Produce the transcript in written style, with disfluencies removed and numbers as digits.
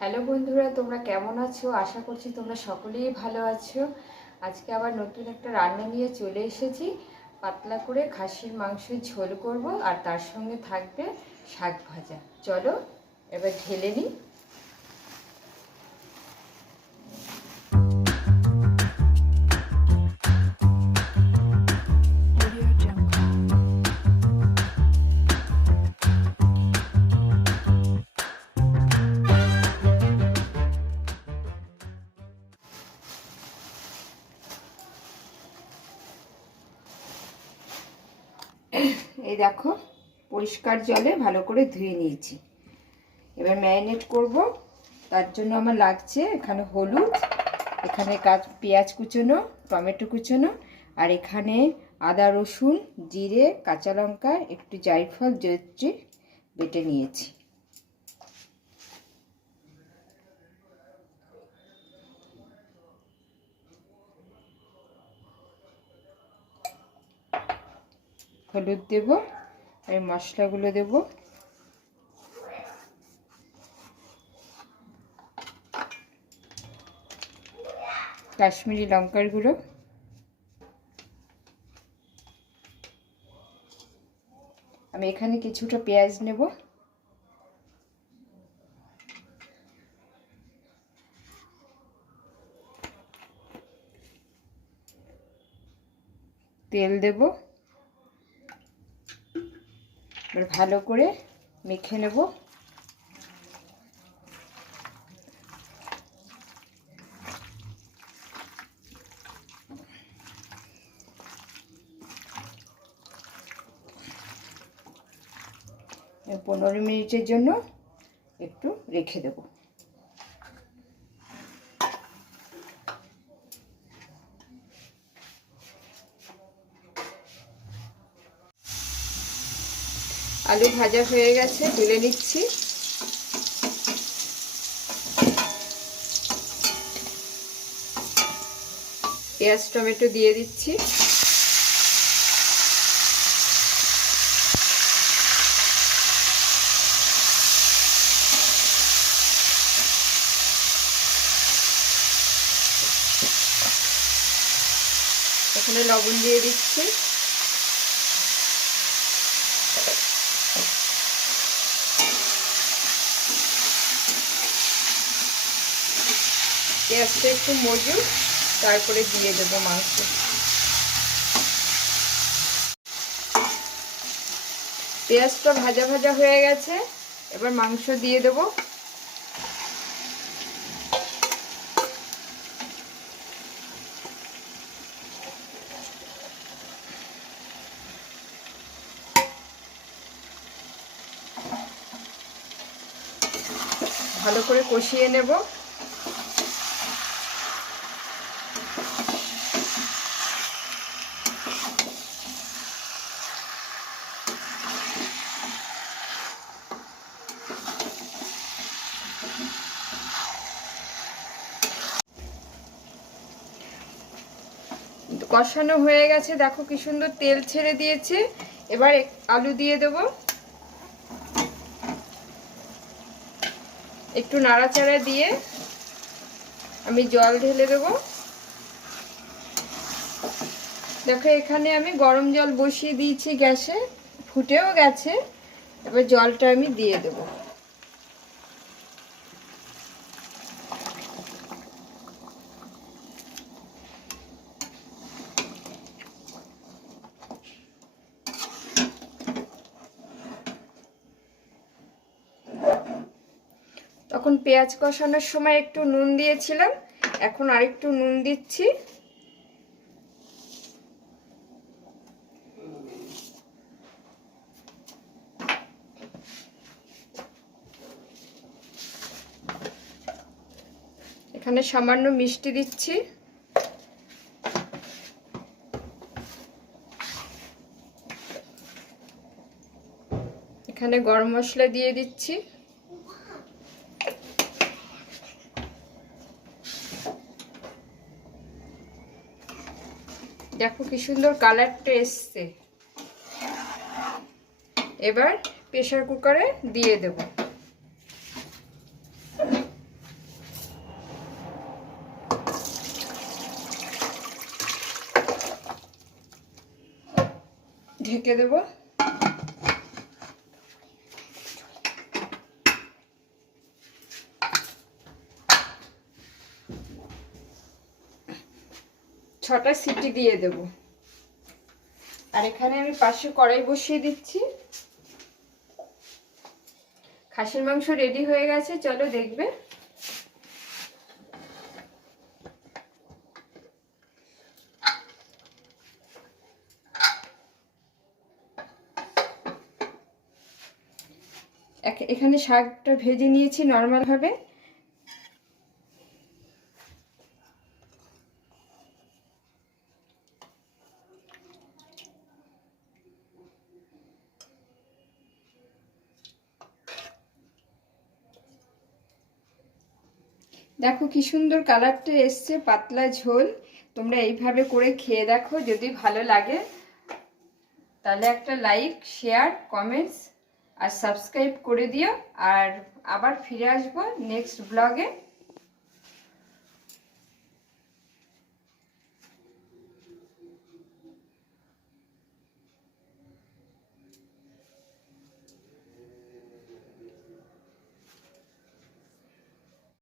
Hello বন্ধুরা, তোমরা কেমন আছো? আশা করছি তোমরা সকলেই ভালো আছো। আজকে আবার নতুন একটা রান্না নিয়ে চলে এসেছি। পাতলা করে খাসির মাংসের ঝোল করব, আর তার সঙ্গে থাকবে শাক ভাজা। চলো এবার ঢেলে নিই। এই দেখো, পরিষ্কার জলে ভালো করে ধুয়ে নিয়েছি। এবার ম্যারিনেট করব। তার জন্য আমার লাগছে এখানে হলুদ, এখানে পেঁয়াজ কুচোনো, টমেটো কুচোনো, আর এখানে আদা রসুন জিরে কাঁচা লঙ্কা একটু জায়ফল জয়িত্রী বেটে নিয়েছি। হলুদ দেব, আর মশলাগুলো দেব। কাশ্মীরি লঙ্কার গুঁড়ো, আমি এখানে কিছুটা পেঁয়াজ নেব, তেল দেব, ভালো করে মেখে নেব। 15 মিনিটের জন্য একটু রেখে দেব। আলু ভাজা হয়ে গেছে, তুলে নিচ্ছি। পেঁয়াজ টমেটো দিয়ে দিচ্ছি। এখানে লবণ দিয়ে দিচ্ছি। পেঁয়াজটা একটু মজুর, তারপরে দিয়ে দেবো মাংস। পেঁয়াজটা ভাজা ভাজা হয়ে গেছে, এবার মাংস দিয়ে দেবো। ভালো করে কষিয়ে নেব। কষানো হয়ে গেছে, দেখো কি সুন্দর তেল ছেড়ে দিয়েছে। এবার আলু দিয়ে দেব, একটু নাড়াচাড়া দিয়ে আমি জল ঢেলে দেব। দেখো এখানে আমি গরম জল বসিয়ে দিয়েছি গ্যাসে, ফুটেও গেছে। এবার জলটা আমি দিয়ে দেব। তখন পেঁয়াজ কষানোর সময় একটু নুন দিয়েছিলাম, এখন আরেকটু নুন দিচ্ছি। এখানে সামান্য মিষ্টি দিচ্ছি। এখানে গরম মশলা দিয়ে দিচ্ছি। দেখো কি সুন্দর কালারটা এসছে। এবার প্রেসার কুকারে দিয়ে দেব। ঢেকে দেবো। ছটা সিটি দিয়ে দেব। আর এখানে আমি পাশে কড়াই বসিয়ে দিচ্ছি। খাসির মাংস রেডি হয়ে গেছে, চলো দেখবে। এখানে শাকটা ভেজে নিয়েছি নর্মাল ভাবে। দেখো কি সুন্দর কালারটা এসছে, পাতলা ঝোল। তোমরা এইভাবে করে খেয়ে দেখো, যদি ভালো লাগে তাহলে একটা লাইক, শেয়ার, কমেন্টস আর সাবস্ক্রাইব করে দিও। আর আবার ফিরে আসবো নেক্সট ব্লগে।